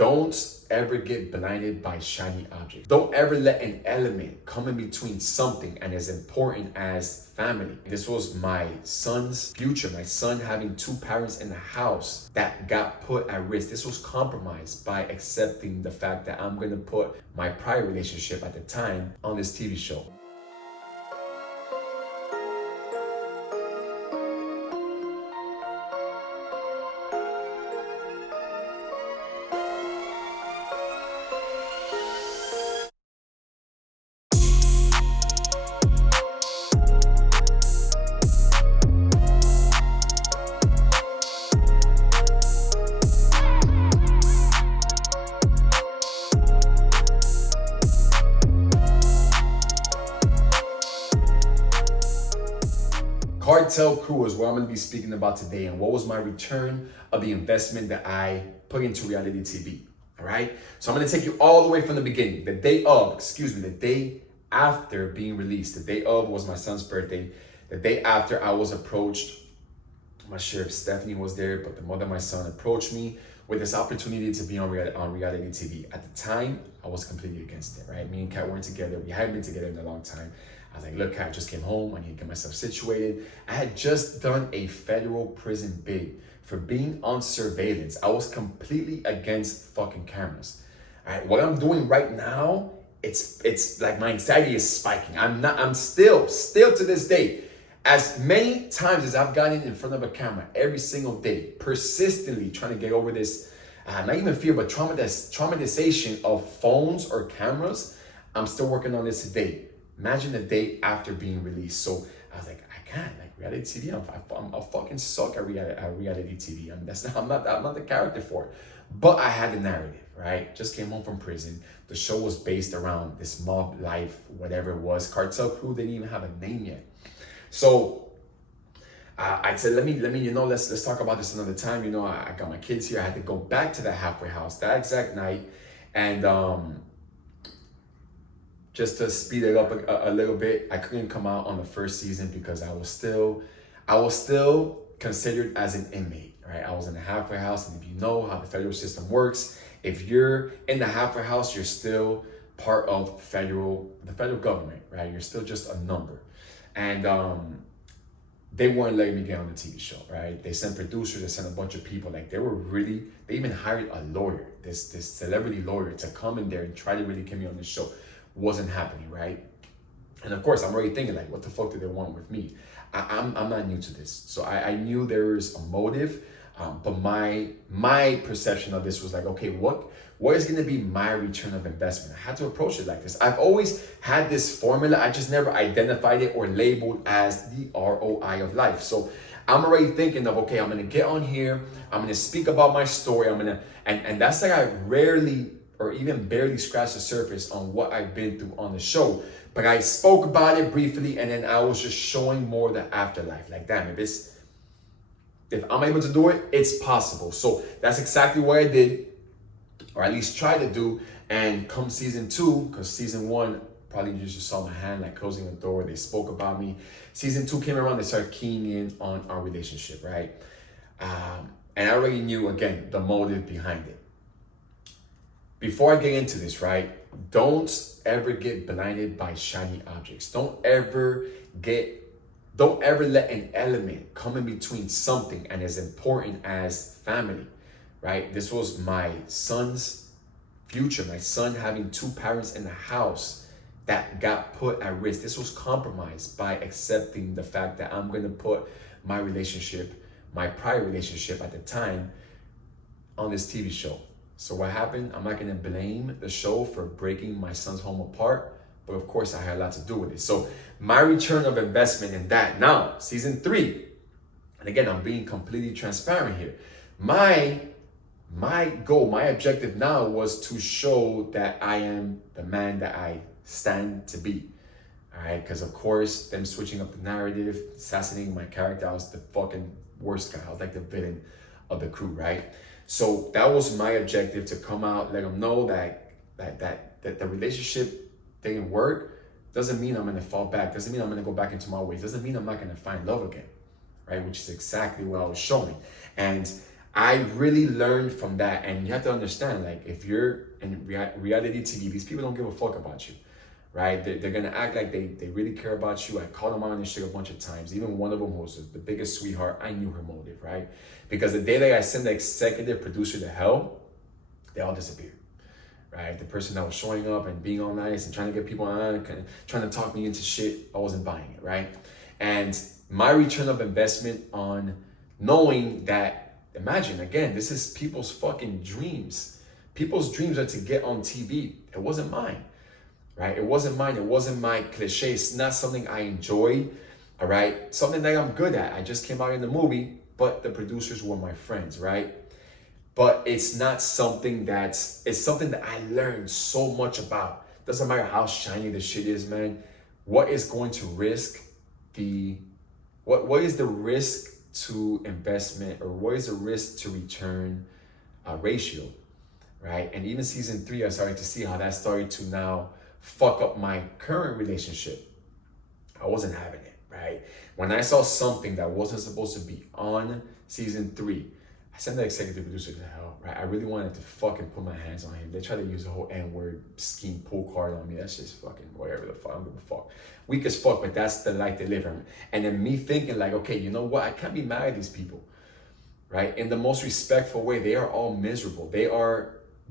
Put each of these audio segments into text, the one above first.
Don't ever get blinded by shiny objects. Don't ever let an element come in between something and as important as family. This was my son's future, my son having two parents in the house that got put at risk. This was compromised by accepting the fact that I'm gonna put my prior relationship at the time on this TV show. Cartel Crew is what I'm going to be speaking about today, and what was my return of the investment that I put into reality TV. All right. So I'm going to take you all the way from the beginning. The day after being released. The day of was my son's birthday. The day after, I was approached. I'm not sure if Stephanie was there, but the mother of my son approached me with this opportunity to be on reality TV. At the time, I was completely against it, right? Me and Kat weren't together. We hadn't been together in a long time. I was like, look, Kat, I just came home. I need to get myself situated. I had just done a federal prison bid for being on surveillance. I was completely against fucking cameras. All right, what I'm doing right now, it's like my anxiety is spiking. I'm still to this day, as many times as I've gotten in front of a camera every single day, persistently trying to get over this, not even fear, but traumatization of phones or cameras. I'm still working on this today. Imagine the day after being released. So I was like, I can't, like reality TV. I fucking suck at reality TV. I'm not the character for it. But I had the narrative, right? Just came home from prison. The show was based around this mob life, whatever it was. Cartel Crew didn't even have a name yet. So I said, let me, let's talk about this another time. I got my kids here. I had to go back to the halfway house that exact night, and just to speed it up a little bit, I couldn't come out on the first season because I was still considered as an inmate, right? I was in the halfway house, and if you know how the federal system works, if you're in the halfway house, you're still part of the federal government, right? You're still just a number. And they weren't letting me get on the TV show, right? They sent producers, they sent a bunch of people. Like, they even hired a lawyer, this celebrity lawyer, to come in there and try to really get me on the show. Wasn't happening, right? And of course, I'm already thinking, like, what the fuck do they want with me? I'm not new to this. So I knew there was a motive, but my perception of this was like, okay, what is going to be my return of investment? I had to approach it like this. I've always had this formula. I just never identified it or labeled as the ROI of life. So I'm already thinking of, okay, I'm going to get on here. I'm going to speak about my story. And that's like, I rarely or even barely scratched the surface on what I've been through on the show. But I spoke about it briefly, and then I was just showing more the afterlife. Like, damn, if I'm able to do it, it's possible. So that's exactly what I did, or at least tried to do. And come season 2, because season 1, probably you just saw my hand like closing the door. They spoke about me. Season 2 came around, they started keying in on our relationship, right? And I already knew, again, the motive behind it. Before I get into this, right, don't ever get blinded by shiny objects. Don't ever let an element come in between something and as important as family, right? This was my son's future, my son having two parents in the house that got put at risk. This was compromised by accepting the fact that I'm going to put my prior relationship at the time on this TV show. So what happened? I'm not going to blame the show for breaking my son's home apart, but of course I had a lot to do with it. So my return of investment in that. Now, season 3, and again, I'm being completely transparent here. My goal, my objective now was to show that I am the man that I stand to be. All right, because of course, them switching up the narrative, assassinating my character, I was the fucking worst guy. I was like the villain of the crew, right? So that was my objective, to come out, let them know that the relationship didn't work. Doesn't mean I'm gonna fall back. Doesn't mean I'm gonna go back into my ways. Doesn't mean I'm not gonna find love again, right? Which is exactly what I was showing. And I really learned from that. And you have to understand, like, if you're in reality TV, these people don't give a fuck about you, right? They're gonna act like they really care about you. I called them out on this shit a bunch of times. Even one of them was the biggest sweetheart. I knew her motive, right? Because the day that I sent the executive producer to hell, they all disappeared, right? The person that was showing up and being all nice and trying to get people on, trying to talk me into shit, I wasn't buying it, right? And my return of investment on knowing that, imagine, again, this is people's fucking dreams. People's dreams are to get on TV. It wasn't mine, right? It wasn't mine. It wasn't my cliche. It's not something I enjoy, all right? Something that I'm good at. I just came out in the movie, but the producers were my friends, right? But it's not something it's something that I learned so much about. Doesn't matter how shiny the shit is, man. What is going to risk what is the risk to investment, or what is the risk to return ratio, right? And even season 3, I started to see how that started to now fuck up my current relationship. I wasn't having it, right? When I saw something that wasn't supposed to be on season 3, I sent the executive producer to hell, right? I really wanted to fucking put my hands on him. They tried to use the whole N-word scheme pull card on me. That's just fucking whatever the fuck. I don't give a fuck. Weak as fuck, but that's the life they live in. And then me thinking like, okay, you know what? I can't be mad at these people, right? In the most respectful way, they are all miserable.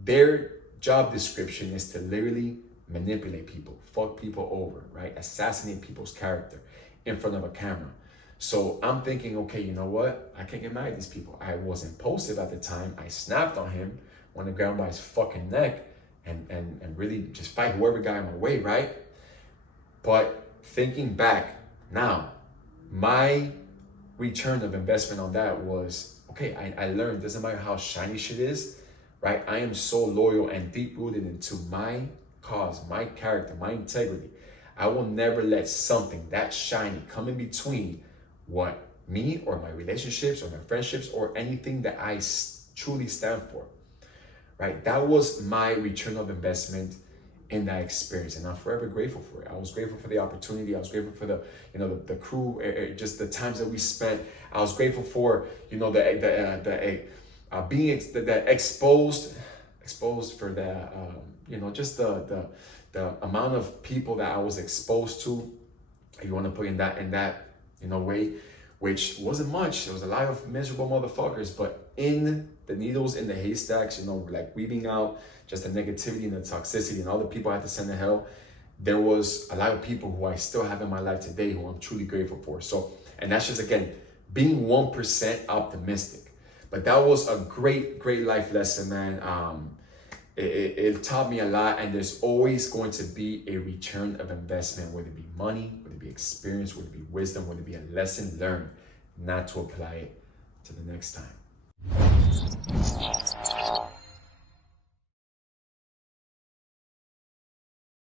Their job description is to literally manipulate people, fuck people over, right? Assassinate people's character in front of a camera. So I'm thinking, okay, you know what? I can't get mad at these people. I was impulsive at the time. I snapped on him, wanted to grab him by his fucking neck and really just fight whoever got in my way, right? But thinking back now, my return of investment on that was, okay, I learned, doesn't matter how shiny shit is, right? I am so loyal and deep rooted into my cause, my character, my integrity. I will never let something that shiny come in between what me or my relationships or my friendships or anything that I truly stand for, right? That was my return of investment in that experience, and I'm forever grateful for it. I was grateful for the opportunity. I was grateful for the crew, just the times that we spent. I was grateful for being exposed for the just the amount of people that I was exposed to. If you want to put in that way, which wasn't much. There was a lot of miserable motherfuckers, but in the needles in the haystacks, like weeding out just the negativity and the toxicity and all the people I had to send to hell, there was a lot of people who I still have in my life today who I'm truly grateful for. So, and that's just, again, being 1% optimistic. But that was a great, great life lesson, man. It taught me a lot, and there's always going to be a return of investment, whether it be money, whether it be experience, whether it be wisdom, whether it be a lesson learned, not to apply it to the next time.